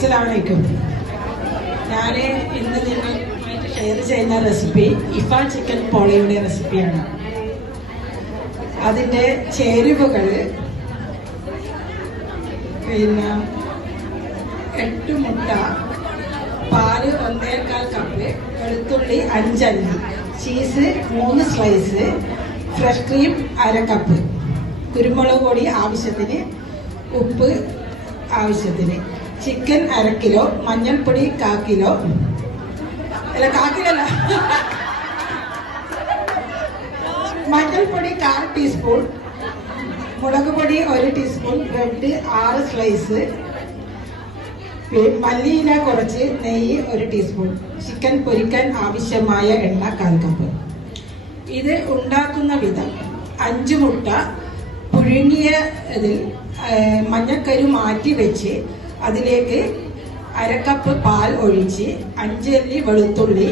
അസ്സലാമലൈക്കും. ഞാൻ ഇന്ന് നിങ്ങളുമായിട്ട് ഷെയർ ചെയ്യുന്ന റെസിപ്പി ഇഫ ചിക്കൻ പോളയുടെ റെസിപ്പിയാണ്. അതിൻ്റെ ചേരുവകൾ പിന്നെ 8 മുട്ട, പാല് 1.25 കപ്പ്, വെളുത്തുള്ളി 5 അല്ലി, cheese 3 slice, fresh cream 1/2 cup, കുരുമുളക് പൊടി ആവശ്യത്തിന്, ഉപ്പ് ആവശ്യത്തിന്, ചിക്കൻ 1/2 കിലോ, മഞ്ഞൾപ്പൊടി 1/4 കിലോ, അല്ല 1/4 കിലോ അല്ല, മഞ്ഞൾപ്പൊടി 1/4 ടീസ്പൂൺ, മുളക് പൊടി 1 ടീസ്പൂൺ, ബ്രെഡ് 6 സ്ലൈസ്, മല്ലിയില കുറച്ച്, നെയ്യ് 1 ടീസ്പൂൺ, ചിക്കൻ പൊരിക്കാൻ ആവശ്യമായ എണ്ണ 1/4 കപ്പ്. ഇത് ഉണ്ടാക്കുന്ന വിധം: 5 മുട്ട പുഴുങ്ങിയതിൽ മഞ്ഞക്കരു മാറ്റി വെച്ച് അതിലേക്ക് 1/2 കപ്പ് പാൽ ഒഴിച്ച് 5 അല്ലി വെളുത്തുള്ളി,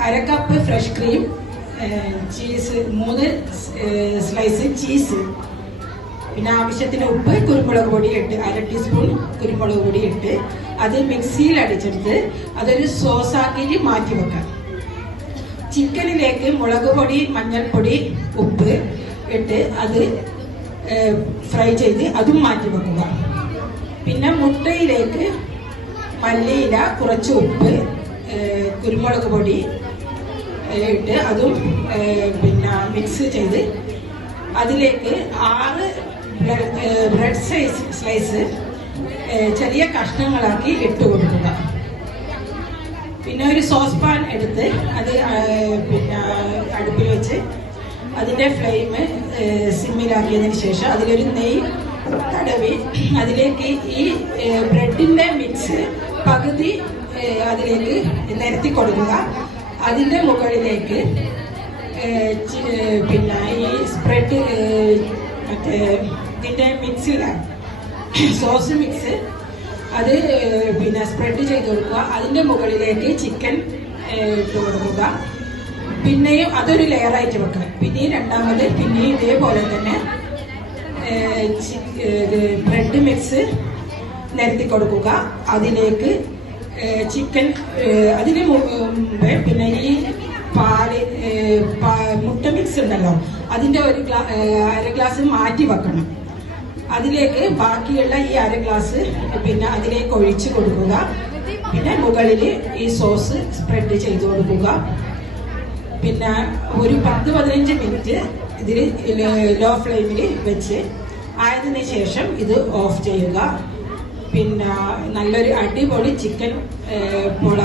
1/2 cup fresh cream, cheese 3 slice cheese, പിന്നെ ആവശ്യത്തിന് ഉപ്പ്, കുരുമുളക് പൊടി 1/2 ടീസ്പൂൺ കുരുമുളക് പൊടി ഇട്ട് അത് മിക്സിയിൽ അടിച്ചെടുത്ത് അതൊരു സോസാക്കി മാറ്റി വെക്കാം. ചിക്കനിലേക്ക് മുളക് പൊടി, മഞ്ഞൾപ്പൊടി, ഉപ്പ് ഇട്ട് അത് ഫ്രൈ ചെയ്ത് അതും മാറ്റി വെക്കുക. പിന്നെ മുട്ടയിലേക്ക് മല്ലിയില, കുറച്ച് ഉപ്പ്, കുരുമുളക് പൊടി ഇട്ട് അതും പിന്നെ മിക്സ് ചെയ്ത് അതിലേക്ക് 6 ബ്രെഡ് സ്ലൈസ് ചെറിയ കഷ്ണങ്ങളാക്കി ഇട്ട് കൊടുക്കുക. പിന്നെ ഒരു സോസ് പാൻ എടുത്ത് അത് പിന്നെ അടുപ്പിൽ വെച്ച് അതിൻ്റെ ഫ്ലെയിം സിമ്മിലാക്കിയതിന് ശേഷം അതിലൊരു നെയ്യ് തടവി അതിലേക്ക് ഈ ബ്രെഡിൻ്റെ മിക്സ് പകുതി അതിലേക്ക് നിരത്തി കൊടുക്കുക. അതിൻ്റെ മുകളിലേക്ക് പിന്നെ ഈ സ്പ്രെഡ് മറ്റേ ഇതിൻ്റെ മിക്സില്ല സോസ് മിക്സ് അത് പിന്നെ സ്പ്രെഡ് ചെയ്ത് കൊടുക്കുക. അതിൻ്റെ മുകളിലേക്ക് ചിക്കൻ ഇട്ട് കൊടുക്കുക. പിന്നെയും അതൊരു ലെയറായിട്ട് വെക്കുക. പിന്നെയും രണ്ടാമത് പിന്നെയും ഇതേപോലെ തന്നെ ബ്രെഡ് മിക്സ് നിരത്തി കൊടുക്കുക. അതിലേക്ക് ചിക്കൻ അതിന് മുമ്പ് പിന്നെ ഈ പാല് മുട്ട മിക്സ് ഉണ്ടല്ലോ അതിൻ്റെ 1/2 ഗ്ലാസ് മാറ്റി വെക്കണം. അതിലേക്ക് ബാക്കിയുള്ള ഈ 1/2 ഗ്ലാസ് പിന്നെ അതിലേക്ക് ഒഴിച്ച് കൊടുക്കുക. പിന്നെ മുകളിൽ ഈ സോസ് സ്പ്രെഡ് ചെയ്ത് കൊടുക്കുക. പിന്നെ ഒരു 10-15 മിനിറ്റ് ഇതിൽ ലോ ഫ്ലെയിമിൽ വെച്ച് ആയതിനു ശേഷം ഇത് ഓഫ് ചെയ്യുക. പിന്നെ നല്ലൊരു അടിപൊളി ചിക്കൻ പോള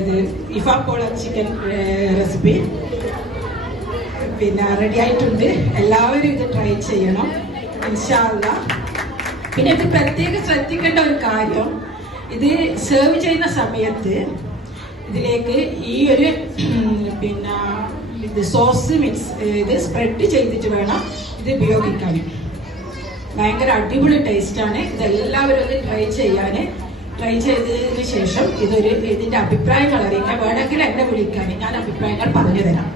ഇത് ഇഫ പോള ചിക്കൻ റെസിപ്പി പിന്നെ റെഡി ആയിട്ടുണ്ട്. എല്ലാവരും ഇത് ട്രൈ ചെയ്യണം ഇൻഷാ അല്ലാ. പിന്നെ ഇത് പ്രത്യേകം ശ്രദ്ധിക്കേണ്ട ഒരു കാര്യം, ഇത് സെർവ് ചെയ്യുന്ന സമയത്ത് ഇതിലേക്ക് ഈ ഒരു പിന്നെ ഇത് സോസ് മിക്സ് ഇത് സ്പ്രെഡ് ചെയ്തിട്ട് വേണം ഇത് ഉപയോഗിക്കാൻ. ഭയങ്കര അടിപൊളി ടേസ്റ്റാണ്. ഇതെല്ലാവരും ഒന്ന് ട്രൈ ചെയ്യാൻ. ട്രൈ ചെയ്തതിന് ശേഷം ഇതിൻ്റെ അഭിപ്രായങ്ങൾ അറിയിക്കാൻ വേണമെങ്കിൽ എന്നെ വിളിക്കാൻ, ഞാൻ അഭിപ്രായങ്ങൾ പറഞ്ഞു തരാം.